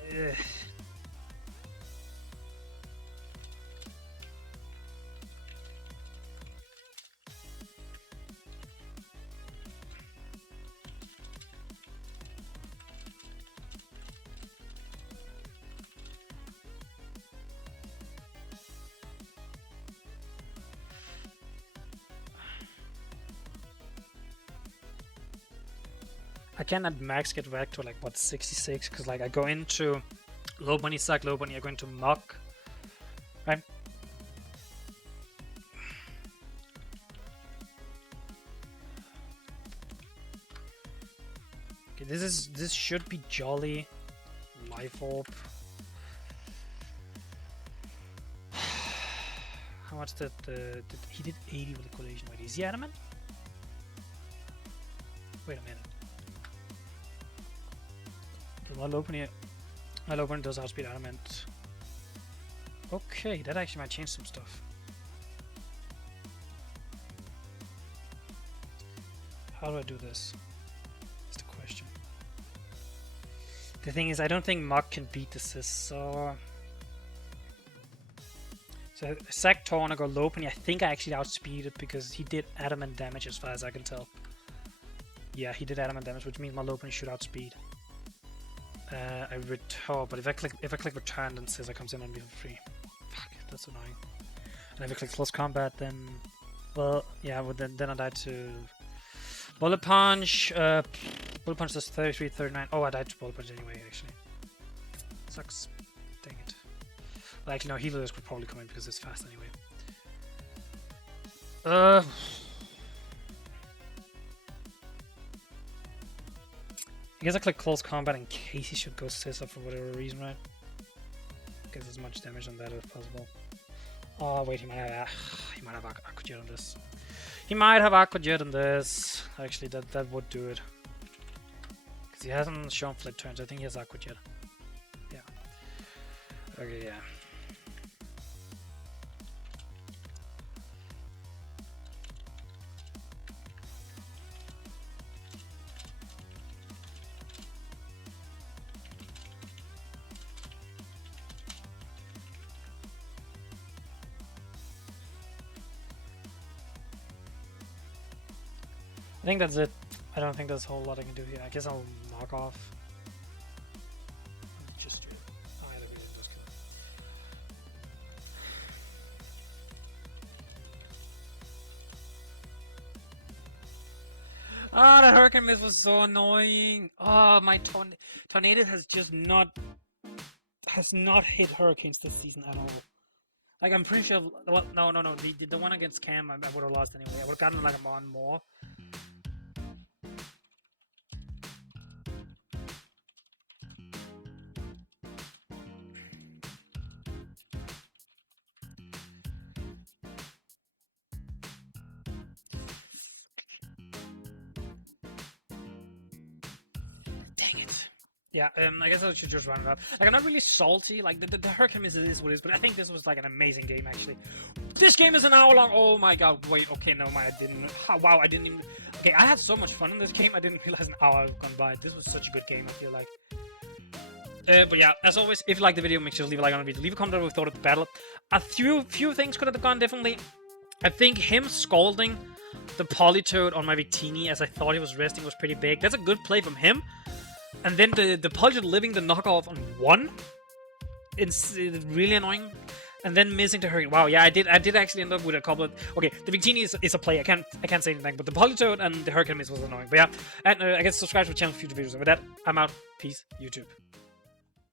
I can at max get back to like what 66 because like I go into low bunny suck, low bunny, I go into muck, right? Okay, this should be Jolly, Life Orb. How much did he did 80 with the collation? Wait, is he adamant? Wait a minute. I'll open it. I'll open it, does outspeed adamant. Okay, that actually might change some stuff. How do I do this? That's the question. The thing is, I don't think Mach can beat the Scissor. So sack Torn, I go low penny. I think I actually outspeeded because he did adamant damage as far as I can tell. Yeah, he did adamant damage, which means my low penny should outspeed. I return, but if I click return, then Scissor comes in on me for free. Fuck, that's annoying. And if I click close combat, then Well, yeah, well, then I died to Bullet Punch. Bullet Punch does 33, 39. Oh, I died to Bullet Punch anyway, actually. Sucks. Dang it. Well, actually, no, Healers could probably come in because it's fast anyway. I guess I click Close Combat in case he should go Scissor for whatever reason, right? Gets as much damage on that as possible. Oh, wait, he might have Aquajet on this. He might have Aquajet on this. Actually, that would do it. Because he hasn't shown Flip Turns. I think he has Aquajet. Yeah. Okay, yeah. I think that's it. I don't think there's a whole lot I can do here. I guess I'll knock off. Just do it. Oh, yeah, really does kill. Ah, the Hurricane Miss was so annoying. Oh, my Tornado has just not hit Hurricanes this season at all. Like, I'm pretty sure. Well, no. The one against Cam, I would have lost anyway. I would have gotten like a mon more. Dang it. Yeah, I guess I should just run it up. Like, I'm not really salty. Like, the Hurricane is what it is, but I think this was like an amazing game, actually. This game is an hour long. Oh my god. Wait, okay, no, mind. I didn't. Wow, I didn't even. Okay, I had so much fun in this game. I didn't realize an hour had gone by. This was such a good game, I feel like. But yeah, as always, if you like the video, make sure to leave a like on the video. Leave a comment on what you thought of the battle. A few things could have gone differently. I think him scalding the Politoed on my Victini as I thought he was resting was pretty big. That's a good play from him. And then the Politoed living the knockoff on 1. It's really annoying. And then missing the Hurricane. Wow, yeah, I did actually end up with a couple of... Okay, the Victini is a play. I can't say anything. But the Politoed and the Hurricane Miss was annoying. But yeah, and I guess subscribe to the channel for future videos. And with that, I'm out. Peace, YouTube.